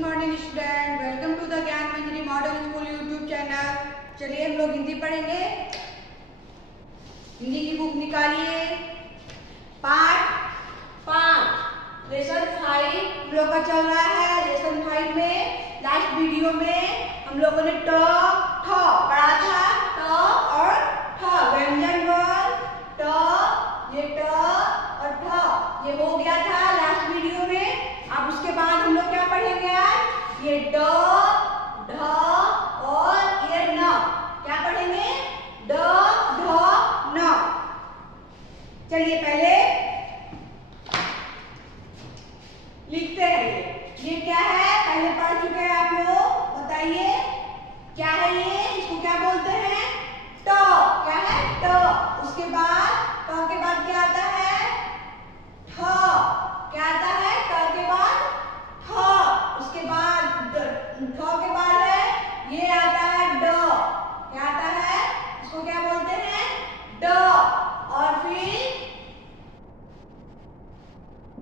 Morning student, welcome to the Gyan Manjari model school YouTube channel. चलिए हम लोग हिंदी पढ़ेंगे। हिंदी की बुक निकालिए। पार्ट 5 लेसन 5 हम लोग का चल रहा है। लेसन 5 में लास्ट वीडियो में हम लोगों ने ट ठ पढ़ा था। ट और ठ व्यंजन वर्ण ट, ये ट और ठ ये हो गया था लास्ट वीडियो में। अब उसके बाद हम लोग क्या पढ़ेंगे आज? ये ड, ढ और ये न। क्या पढ़ेंगे? ड, ढ, न। चलिए पहले लिखते हैं। ये क्या है? पहले पढ़ चुके हैं आप लोग। बताइए क्या है ये? इसको क्या बोलते हैं? ट। क्या है? ट। उसके बाद ट के बाद क्या आता है? ठ। क्या आता है? ट के बाद ठ। उसके बाद ठ के बाद है ये आता है ड। क्या आता है? इसको क्या बोलते हैं? ड। और फिर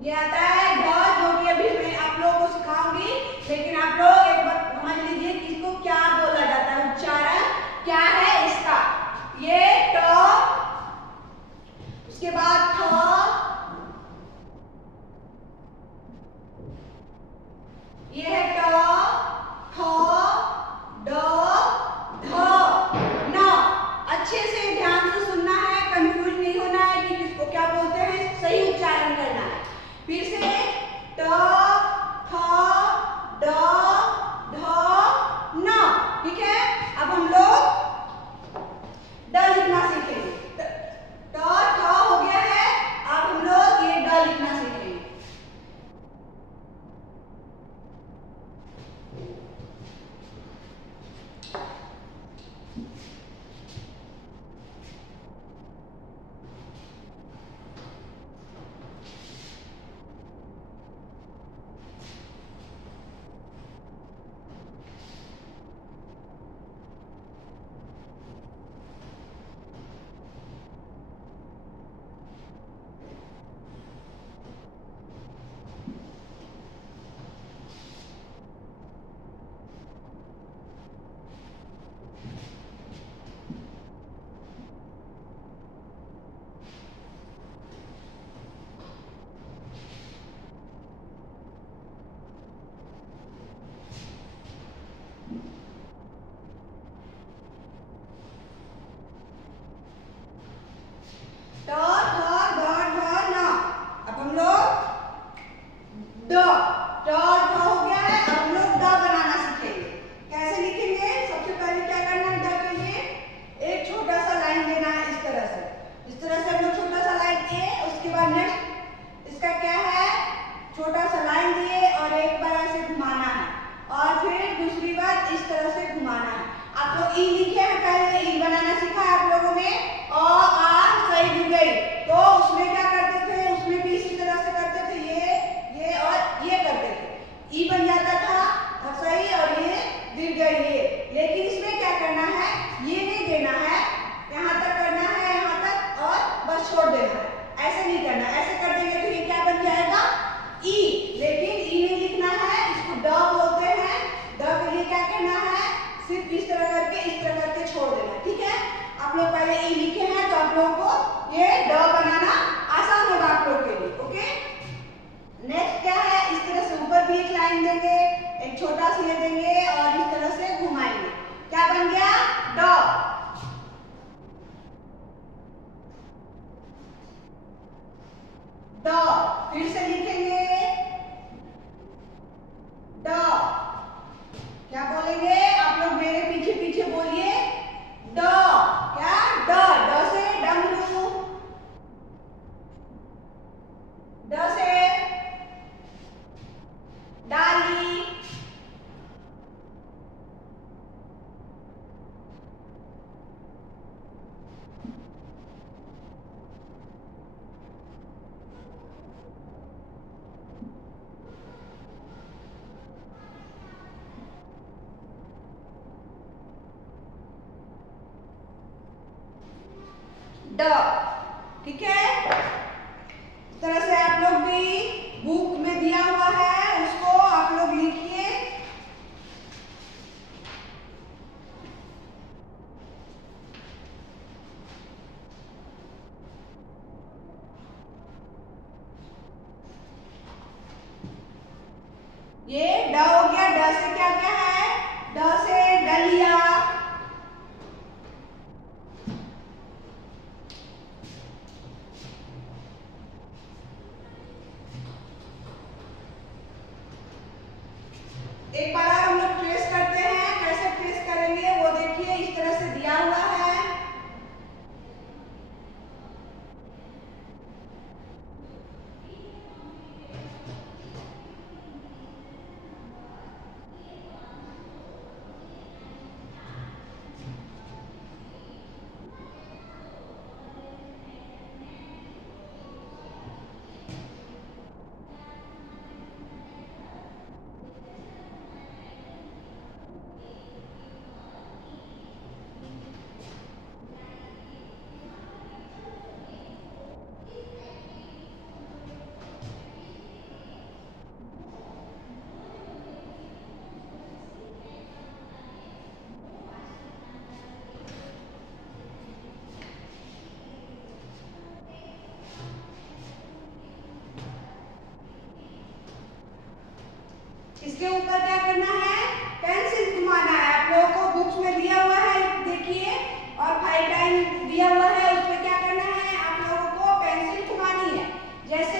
ये आता है ढ, जो कि अभी मैं आप लोगों को सिखाऊंगी। लेकिन आप लोग एक बार समझ लीजिए कि इसको क्या बोला जाता है, उच्चारण क्या है इसका। ये ट, उसके बाद ठ, ये है ट, ठ, ड, ध, न। अच्छे से ध्यान से सुनना है, कंफ्यूज नहीं होना है कि किसको क्या बोलते हैं, सही उच्चारण करना है। फिर से ट, ठ, ड, ध, न। ठीक है, अब हम लोग ड लिखना सीखेंगे। ट, ठ हो गया है। अब हम लोग ये ड लिखना सीखेंगे। ट, ठ, ड, ढ, न। अब हम लोग ड, ट, ठ हो गया है। अब हम लोग ड बनाना सीखेंगे। कैसे लिखेंगे? सबसे पहले क्या करना है? ड के लिए एक छोटा सा लाइन देना है। इस तरह से हम लोग छोटा सा लाइन दिए। उसके बाद नेक्स्ट इसका क्या है? छोटा सा लाइन दिए और एक बार ऐसे घुमाना है और फिर दूसरी बार इस तरह से घुमाना है। आप लोग ई लिखे हैं, पहले ई बनाना सीखा है आप लोगों ने। अ, आ, सही गई। तो उसमें क्या करते थे? उसमें भी इसी तरह से करते थे। ये और ये करते थे। ई बन जाता था और सही, और ये गिर गई ये। लेकिन इसमें क्या करना है? ये नहीं देना है, यहाँ तक करना है, यहाँ तक, और बस छोड़ देना है। ऐसे नहीं करना। ऐसे कर देंगे तो ये क्या बन जाएगा? ई। लेकिन ई नहीं लिखना है, इसको ड बोलते हैं। ड के लिए क्या करना है? सिर्फ इस तरह करके छोड़ देना। ठीक है, आप लोग पहले ई लिखे हैं तो आप लोगों को ये ड बनाना आसान होगा आप लोग के लिए। ओके, नेक्स्ट क्या है? इस तरह से ऊपर भी एक लाइन देंगे, एक छोटा सा ये देंगे और इस तरह से घुमाएंगे। क्या बन गया? ड। ड फिर से लिखेंगे ड। क्या बोलेंगे? आप लोग मेरे पीछे पीछे बोलिए ड। क्या? ड। ड से डमरू, ड से डाली, ड। ठीक है, इस तरह से आप लोग भी बुक में दिया हुआ है, उसको आप लोग लिखिए इसके ऊपर क्या करना है, पेंसिल घुमाना है। आप लोगों को बुक्स में दिया हुआ है, देखिए, और 5 टाइम दिया हुआ है, उसमें क्या करना है, आप लोगों को पेंसिल घुमानी है। जैसे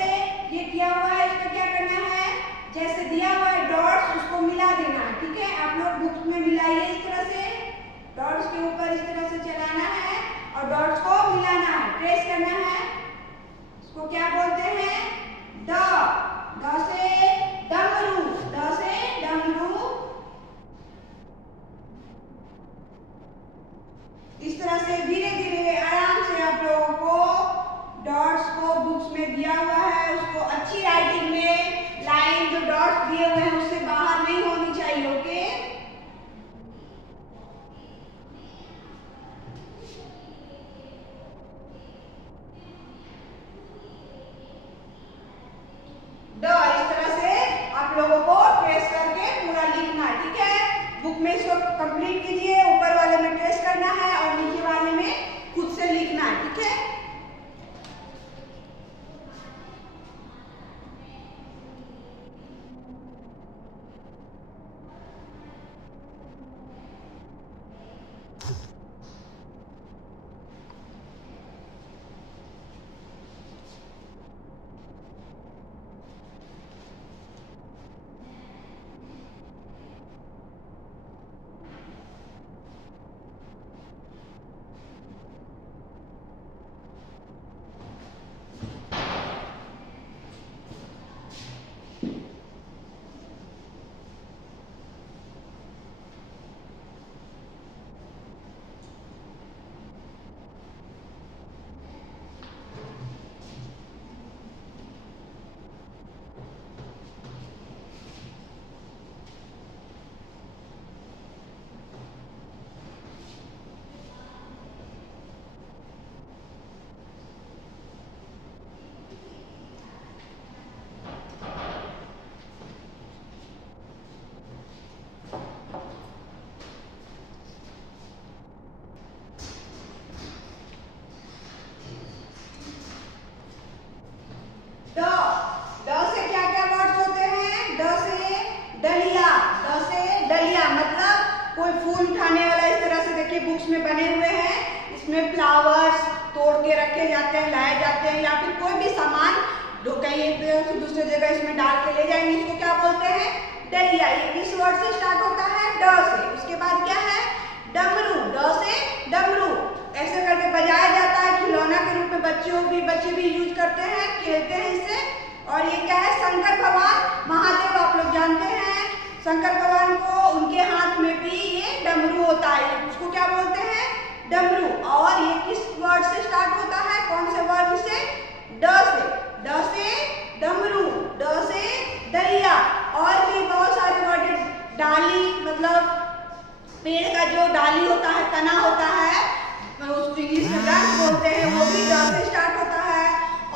ये किया हुआ है, इसमें क्या करना है, जैसे दिया हुआ है डॉट्स, उसको मिला देना है। ठीक है, आप लोग बुक्स में मिलाइए इस तरह से, डॉट्स के ऊपर इस तरह से चलाना है और डॉट्स को मिलाना है, ट्रेस करना है। इसको क्या बोलते हैं, ड से डमरू, ड से डमरू। इस तरह से धीरे धीरे आराम से आप लोगों को डॉट्स को बुक्स में दिया हुआ है, उसको अच्छी राइटिंग में लाइन जो डॉट्स दिए हुए हैं उससे बाहर नहीं होनी चाहिए। ओके, इस तरह से आप लोगों को ट्रेस करके पूरा लिखना है। ठीक है, बुक में इसको कंप्लीट कीजिए, ऊपर वाले में ट्रेस करना है और नीचे वाले में खुद से लिखना है। ठीक है, बुक्स में बने हुए हैं, इसमें फ्लावर्स तोड़ के रखे जाते हैं, लाए जाते हैं, या फिर कोई भी सामान जो कहीं एक जगह से दूसरे जगह इसमें डाल के ले जाएंगे, इसको क्या बोलते हैं, डलिया। ये किस वर्ड से स्टार्ट होता है, ड से। उसके बाद क्या है, डमरू, ड से डमरू। ऐसे करके बजाया जाता है, खिलौना के रूप में बच्चे भी यूज करते हैं, खेलते हैं इससे। और ये क्या है, शंकर भगवान महादेव, आप लोग जानते हैं शंकर भगवान को, उनके हाथ में भी ये डमरू होता है, उसको क्या बोलते हैं, डमरू। और ये किस वर्ड से स्टार्ट होता है, कौन से वर्ड से, ड से। ड से डमरू, ड से डलिया। और भी बहुत सारे वर्ड, डाली मतलब पेड़ का जो डाली होता है, तना होता है, उसको इंग्लिश में ब्रांच बोलते हैं, वो भी ड से स्टार्ट होता है।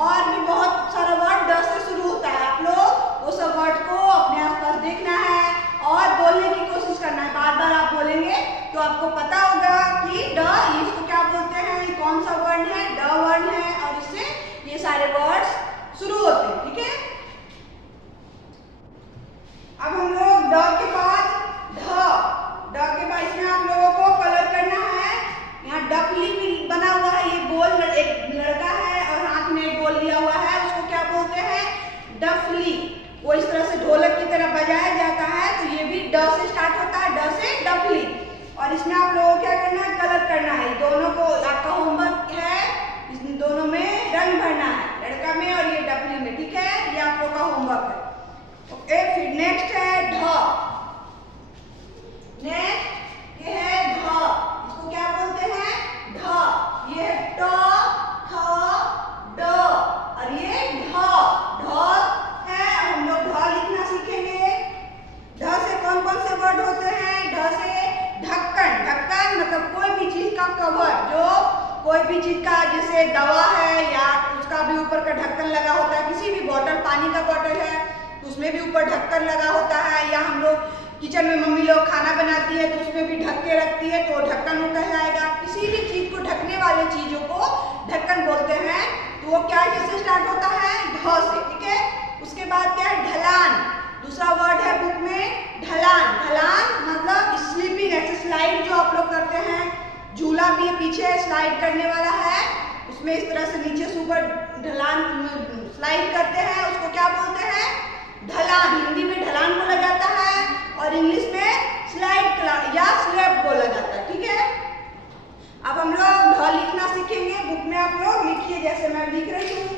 और भी बहुत सारा वर्ड ड से शुरू होता है। आप लोग वो सब वर्ड को अपने आसपास देखना है और बोलने की कोशिश करना है। बार बार आप बोलेंगे तो आपको पता होगा कि ड, इसको क्या बोलते हैं, ये कौन सा वर्ड है, ड वर्ड है, और इससे ये सारे वर्ड्स शुरू होते हैं। ठीक है, अब हम लोग ड के बाद ढ के बाद इसमें आप लोगों को कलर करना है। यहाँ डकली भी बना हुआ है, ये गोल एक लड़का है और हाथ में एक गोल लिया हुआ है, उसको क्या बोलते हैं, डफली। वो इस तरह से ढोलक की तरह बजाया जाता है, तो ये भी ड से स्टार्ट होता है, ड से डफली। और इसमें आप लोगों को क्या करना है, कलर करना है। दोनों को आपका होमवर्क है, इन दोनों में रंग भरना है, लड़का में और ये डफली में। ठीक है, ये आप लोगों का होमवर्क है। ओके, फिर नेक्स्ट है ढ। नेक्स्ट ये है ढ, इसको क्या बोलते हैं, ढ। ये है ट, ठ, ड, और ये ढ। ढ है, हम लोग ढ लिखना सीखेंगे। ढ से कौन कौन से वर्ड होते हैं, ढ से ढक्कन। ढक्कन मतलब कोई भी चीज का कवर, जो कोई भी चीज का, जैसे दवा है या उसका भी ऊपर का ढक्कन लगा होता है, किसी भी बॉटल, पानी का बॉटल है तो उसमें भी ऊपर ढक्कन लगा होता है, या हम लोग किचन में मम्मी लोग खाना बनाती है तो उसमें भी ढक के रखती है, तो ढक्कन कहलाएगा। किसी भी चीज को ढकने वाले चीजों को ढक्कन बोलते हैं। तो वो क्या से स्टार्ट होता है, ढ से। ठीक है, उसके बाद क्या है, ढलान। दूसरा वर्ड है बुक में ढलान, ढलान मतलब स्लीपिंग, ऐसे स्लाइड जो आप लोग करते हैं, झूला भी पीछे स्लाइड करने वाला है, उसमें इस तरह से नीचे से ऊपर ढलान स्लाइड करते हैं, उसको क्या बोलते हैं? ढलान। हिंदी में ढलान बोला जाता है और इंग्लिश में स्लाइड या स्लैब बोला जाता है। ठीक है, अब हम लोग ढ लिखना सीखेंगे। बुक में आप लोग लिखिए जैसे मैं लिख रही हूँ।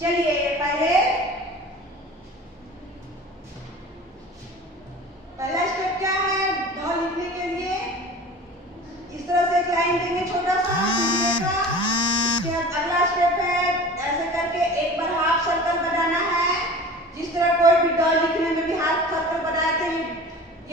चलिए पहला स्टेप क्या है ढ लिखने के लिए? इस तरह से एक लाइन देंगे छोटा सा का। अगला स्टेप है ऐसे करके एक बार हाफ सर्कल बनाना है। जिस तरह कोई भी ढ लिखने में भी हाफ सर्कल बनाए थे,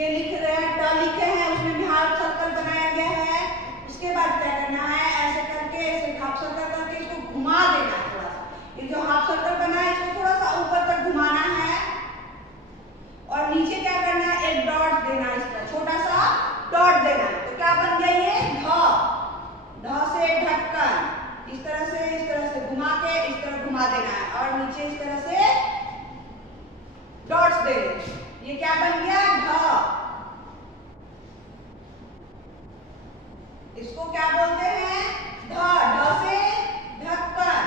ये लिख रहे हैं ढ लिखे हैं, उसमें भी हाफ सर्कल बनाया गया है। उसके बाद क्या करना है, ऐसे करके ऐसे हाफ सर्कल करके इसको घुमा देना है थोड़ा सा। ये जो हाफ सर्कल बना है इसको थोड़ा सा ऊपर तक घुमाना है और नीचे क्या करना है, एक डॉट देना है, इस तरह छोटा सा डॉट देना है। तो क्या बन गया ये ढ। ढ से ढक्कन, इस तरह से घुमा के इस तरह घुमा देना है और नीचे इस तरह से डॉट्स देंगे। ये क्या बन गया ढ। इसको क्या बोलते हैं ढ। ढ से ढक्कन,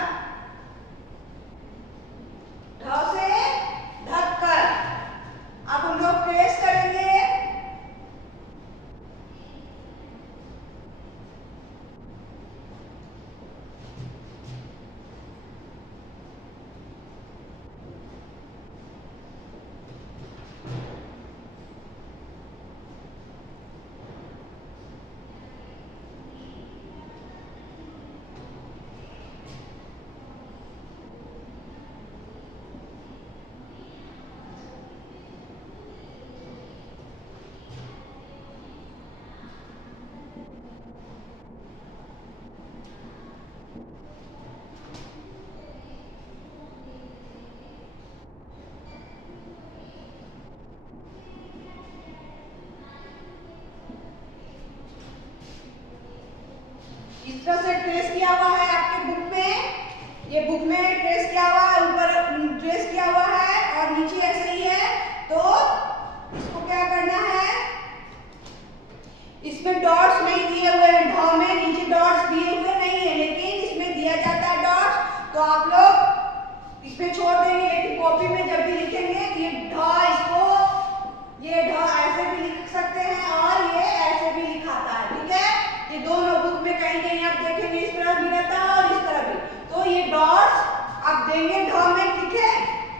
ढ से ढक्कन। अब हम लोग ट्रेस करेंगे। इस तरह से ट्रेस किया हुआ है आपके बुक में। ये बुक में ट्रेस किया हुआ है, ऊपर ट्रेस किया हुआ है और नीचे ऐसे ही है। तो इसको क्या करना है, इसमें डॉट्स नहीं दिए हुए हैं। ढ में नीचे डॉट्स दिए हुए नहीं है, लेकिन इसमें दिया जाता है डॉट्स। तो आप लोग इसमें छोड़ देंगे, लेकिन कॉपी में जब भी लिखेंगे ये ढ, इसको ये ढ ऐसे भी लिख सकते हैं और ये ऐसे भी लिखाता है। ठीक है, ये दोनों बुक में कहीं कहीं आप देखेंगे इस तरह भी रहता है और इस तरह भी। तो ये डॉट्स आप देंगे ढ में, ठीक है,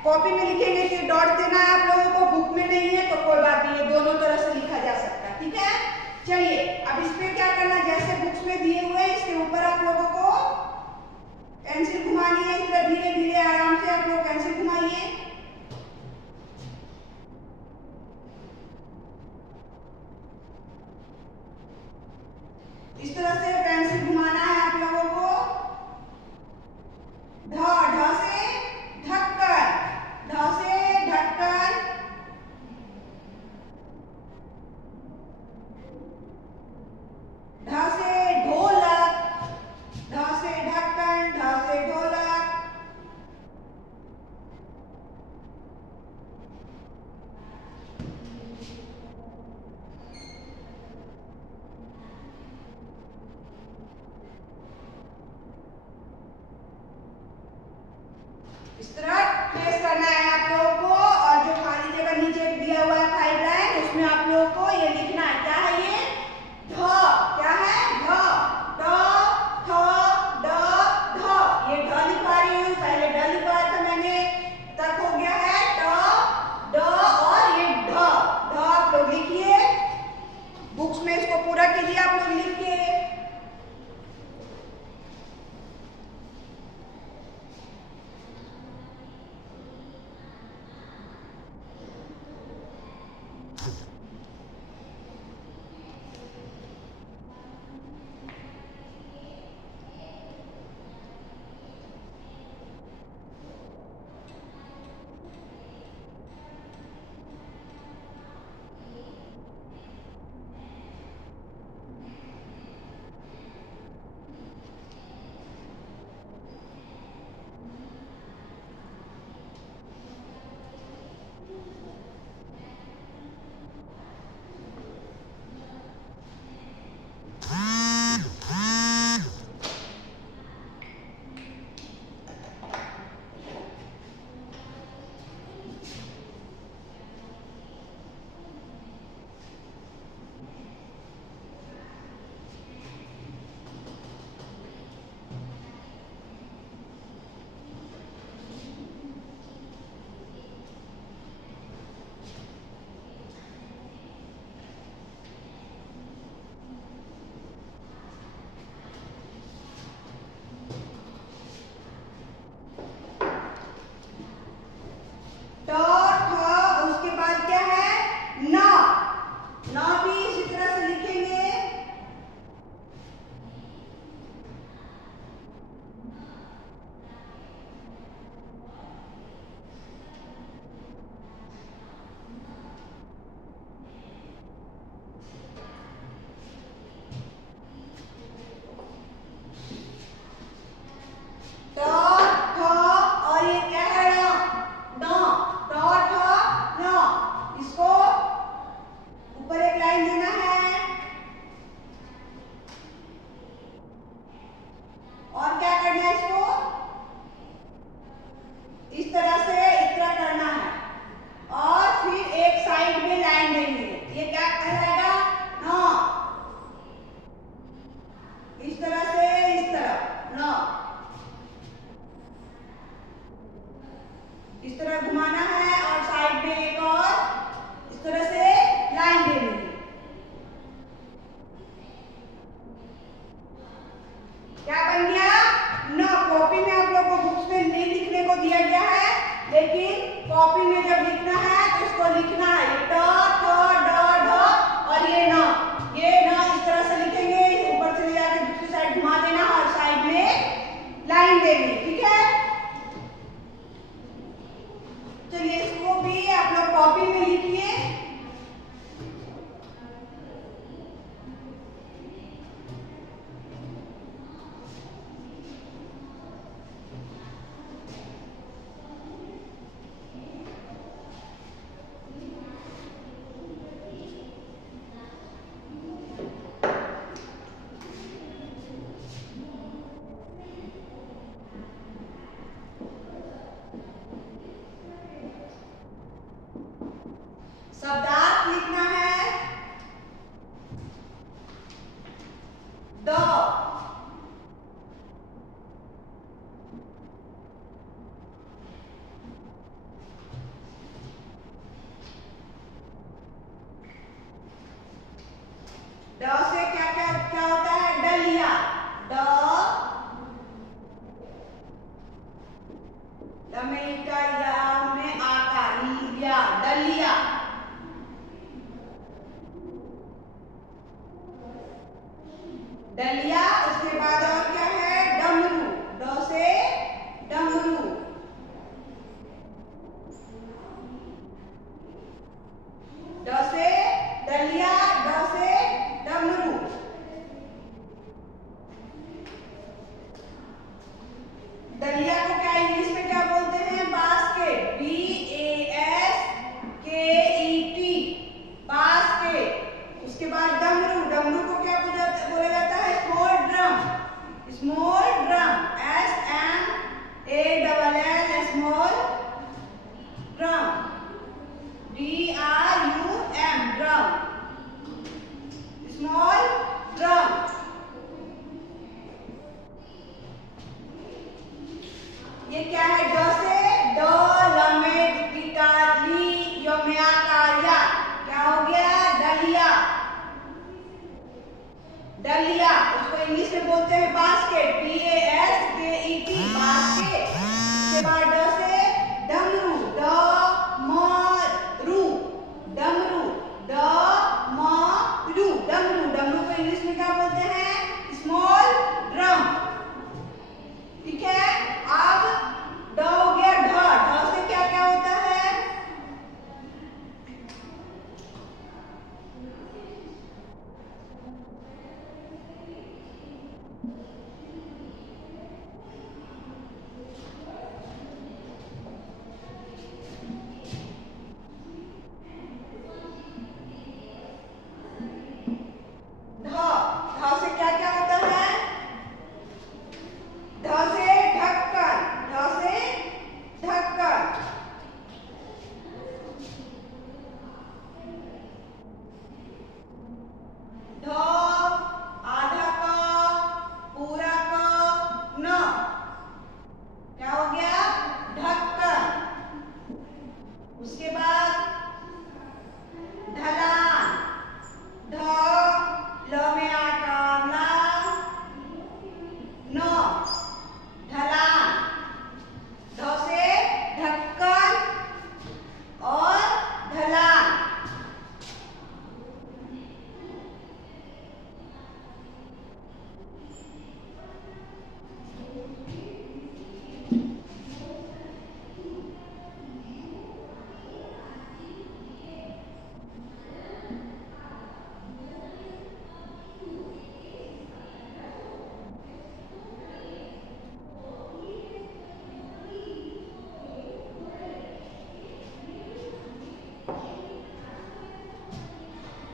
कॉपी में लिखेंगे कि डॉट्स देना है आप लोगों को, बुक में नहीं है तो कोई बात नहीं, ये दोनों तरह से लिखा जा सकता है। ठीक है, चलिए अब इस पे क्या करना, जैसे बुक्स में दिए हुए हैं इसके ऊपर आप लोगों को पेंसिल घुमानी है। इस तरह धीरे धीरे आराम से आप लोग पेंसिल घुमाइए। इस तरह से पेंसिल घुमाना है आप लोगों को। ढ, ढ से ढक्कन, ढ से ढक्कन, ढ से ढोलक, ढ से ढक्कन, ढ से ढोलक, इसमें आप लोगों को ये लिखना है, क्या है ये? ध। क्या है? ध। ट, ठ, ड, ध। ये ढ लिखवा रही हूँ, पहले ड लिखवाया था मैंने, तक हो गया है ट, ड और ये ढ। ढ आप लोग लिखिए, बुक्स में इसको पूरा कीजिए आप लोग लिख के। ट, ठ, उसके बाद क्या है? न। न भी इसी तरह से लिखेंगे। ट, ठ और ये क्या है? न। ट, ठ, न। इसको ऊपर एक लाइन देना है और क्या करना है? इसको इस तरह से इस तरह करना है और फिर एक साइड में लाइन देंगे। ये क्या कहलाएगा? न। इस तरह से इस तरह न, इस तरह घुमाना है और साइड में एक और इस तरह से लाइन देनी है। क्या बन गया? न। कॉपी में आप लोगों को बुक्स में नहीं लिखने को दिया गया है, लेकिन कॉपी में जब लिखना है तो इसको लिखना है ट, ठ, ड, ढ और ये न। ये न इस तरह से लिखेंगे, ऊपर से ले जाकर दूसरी साइड घुमा देना और साइड में लाइन देनी, ठीक है? चलिए इसको भी आप लोग कॉपी में लिखिए। शब्दार्थ लिखना है। द। ड से क्या क्या क्या होता है? डलिया। ड, में का या में आकार लिया, डलिया। डलिया। उसके बाद और क्या है? डमरू। ड से डमरू। ड से डलिया, ड से डमरू। डलिया को क्या इंग्लिश में क्या बोलते हैं? बास्केट। BASKET, basket. उसके बाद डमरू। डमरू को क्या बोला जाता है? Small drum. डलिया, उसको इंग्लिश में बोलते हैं बास्केट, BASKET, बास्केट। उसके बाद ड से डमरू, डमरू, डमरू, डमरू, डमरू, डमरू को इंग्लिश में क्या बोलते हैं? Small drum. ठीक है, अब ड हो गया ढ, ढ से क्या क्या होता है?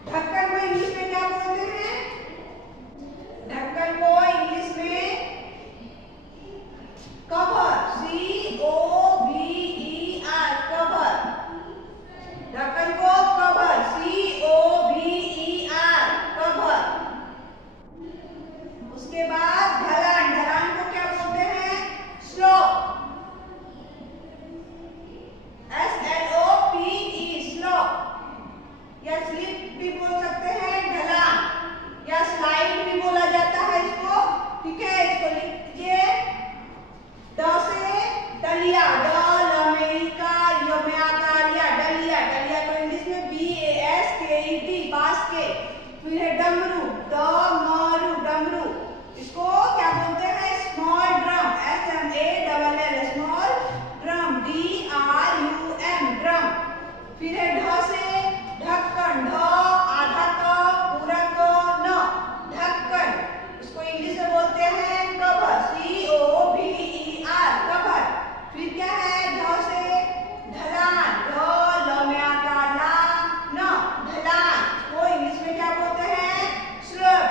ढक्कन को इंग्लिश में क्या बोलते हैं? ढक्कन को इंग्लिश में कवर, COVER, कवर। ढक्कन को कवर, COVER, कवर। उसके बाद ढलान, ढलान को क्या बोलते हैं? स्लोप, SLOPE, स्लोप या स्लिप भी बोल सकते हैं, ढलान या स्लाइड भी बोला जाता है इसको। ठीक है, इसको लिख लीजिए। ड से डलिया, डलिया, डलिया, डलिया को इंग्लिश में BASKET, बास्केट। फिर है डमरू, डमरू, डमरू, इसको क्या बोलते हैं? Small drum, SMALL, small drum, DRUM, drum. फिर है ढ से ढक्कन, ढ आधा क पूरा क न, ढक्कन, उसको इंग्लिश में बोलते हैं कवर, COVER, कवर। फिर क्या है? ढ से ढलान, ढलान, ढलान, को इंग्लिश में क्या बोलते हैं? स्लोप,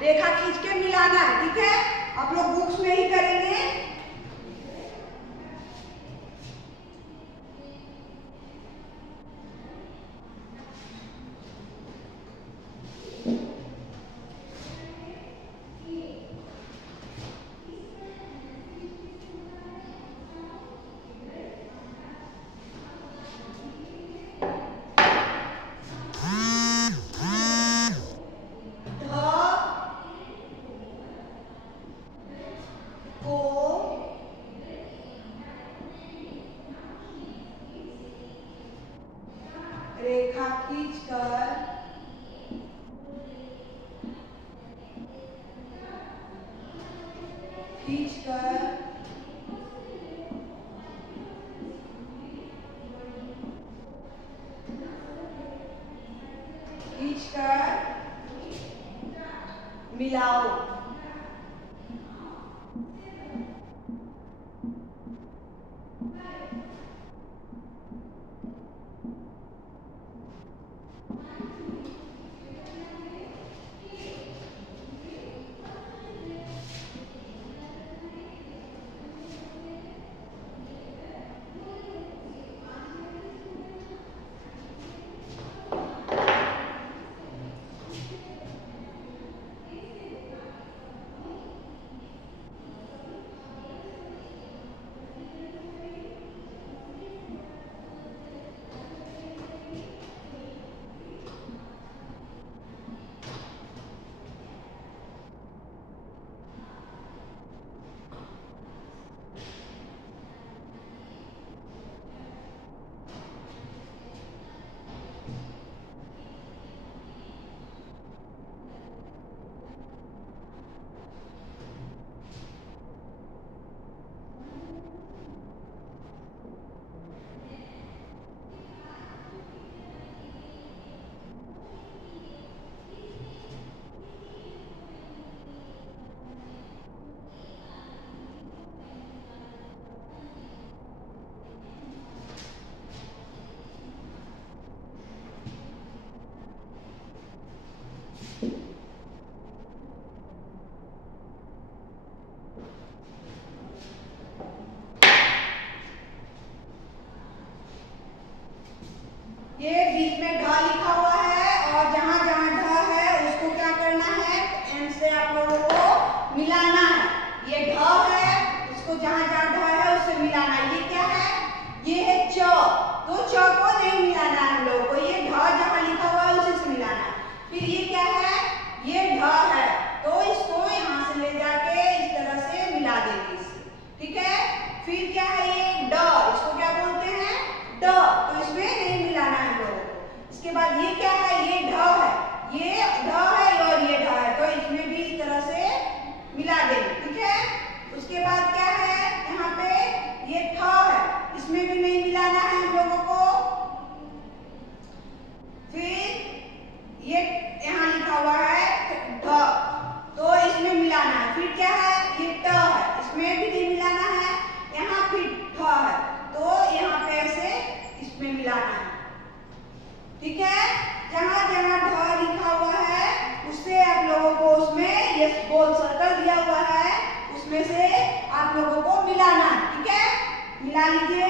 रेखा खींच के मिलाना है, ठीक है। आप लोग बुक्स में ही करेंगे। रेखा खींचकर मिलाओ। ये बीच में ढ लिखा हुआ है और जहां जहां ढ है उसको क्या करना है, एन से आप लोगों को मिलाना है। ये ढ है, उसको जहां जहां ढ है उससे मिलाना है। ये क्या है, ये है च, तो च को नहीं मिलाना है हम लोगों को, ये ढ जहां लिखा हुआ है उसी से मिलाना है। फिर ये क्या है, ये ढ है, तो इसको यहां से ले जाके इस तरह से मिला देंगे इससे, ठीक है। फिर क्या है, ये ड, इसको क्या बोलते हैं, ड, तो इसमें नहीं मिलाना है हम लोगों को। इसके बाद ये क्या है, ये ढ है, ये ढ है और ये ढ है, तो इसमें भी इस तरह से मिला देंगे, ठीक है। उसके बाद क्या है, यहाँ पे ये थ है, इसमें भी नहीं मिलाना है हम लोगों को। फिर ये यहाँ लिखा हुआ है ढ, तो इसमें मिलाना है। फिर क्या है, ये ट है, इसमें भी नहीं मिलाना है। यहाँ फिर ठ है, तो यहाँ पे ऐसे इसमें मिलाना है, ठीक है। जहां जहां ढ लिखा हुआ है उससे आप लोगों को उसमें ये गोल सर्कल दिया हुआ है, उसमें से आप लोगों को मिलाना है, ठीक है। मिला लीजिए।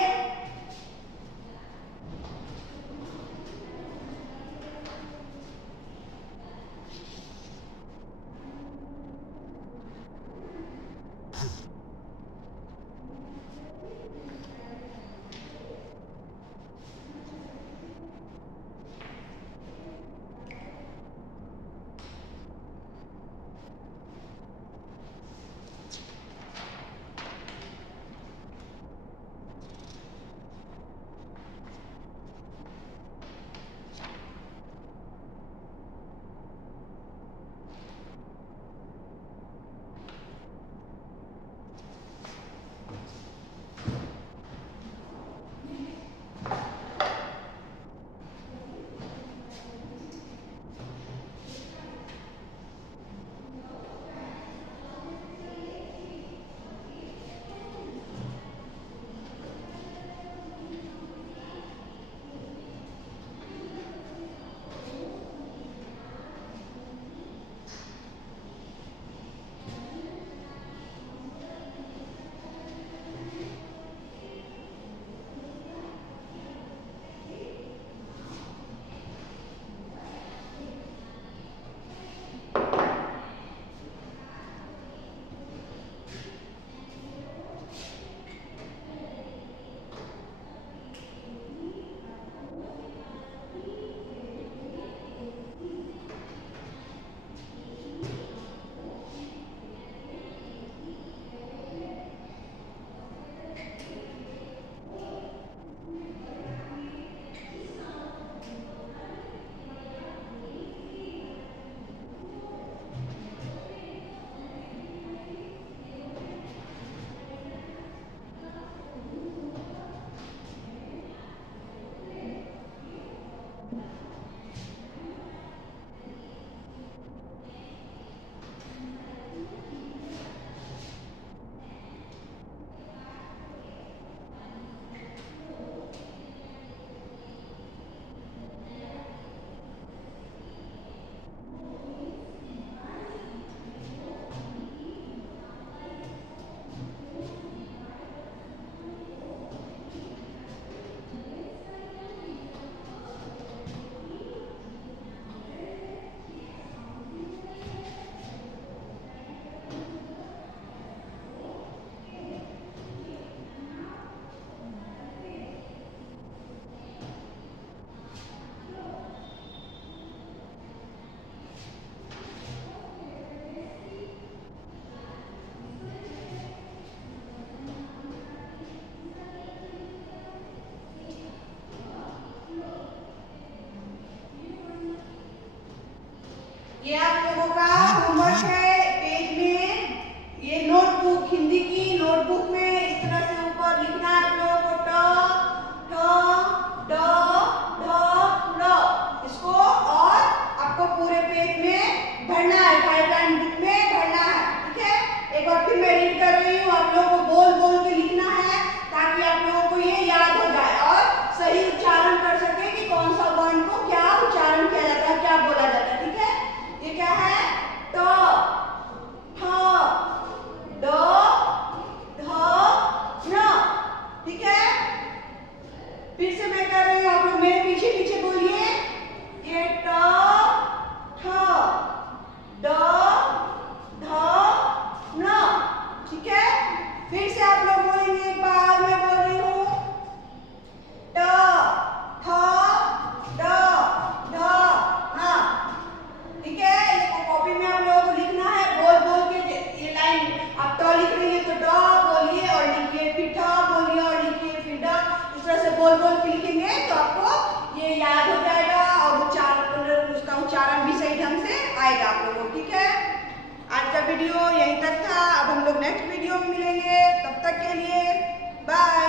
ये आप लोगों का होमवर्क है पेज में, ये नोटबुक, हिंदी की नोटबुक में इस तरह से ऊपर लिखना है आप लोगों को ट, ठ, ड, ढ, ल, इसको और आपको पूरे पेज में भरना है, गाइडलाइन बुक में भरना है, ठीक है। एक बार फिर मैं रीड कर रही हूँ, आप लोगों को बोल बोल के लिखना है ताकि आप लोगों को ये याद हो जाए और सही उच्चारण कर सके कि कौन सा वर्ण को क्या उच्चारण किया जाता है, क्या बोला जाता है, ठीक है। ये क्या है? ट, ठ, ड, ढ, न, ठीक है। फिर से मैं कर रही हूँ, आप लोग मेरे पीछे पीछे बोलिए। ये ट, ठ, ड, ढ, न, ठीक है। फिर से आप लोग बोलेंगे, एक बार मैं बोल रही हूँ ट, ठ, ड, ढ, न, ठीक है। इसको कॉपी में आप लोगों को लिखना है बोल बोल के। ये लाइन आप ट लिख रही है तो ड बोलिए और लिखिए, फिर ठ बोलिए और लिखिए, फिर ड, इस तरह से बोल बोल के लिखेंगे तो आपको ये याद हो जाएगा और उसका उच्चारण भी सही ढंग से आएगा आप लोगों को, ठीक है। आज का वीडियो यहीं तक था, अब हम लोग नेक्स्ट वीडियो में मिलेंगे, तब तक के लिए बाय।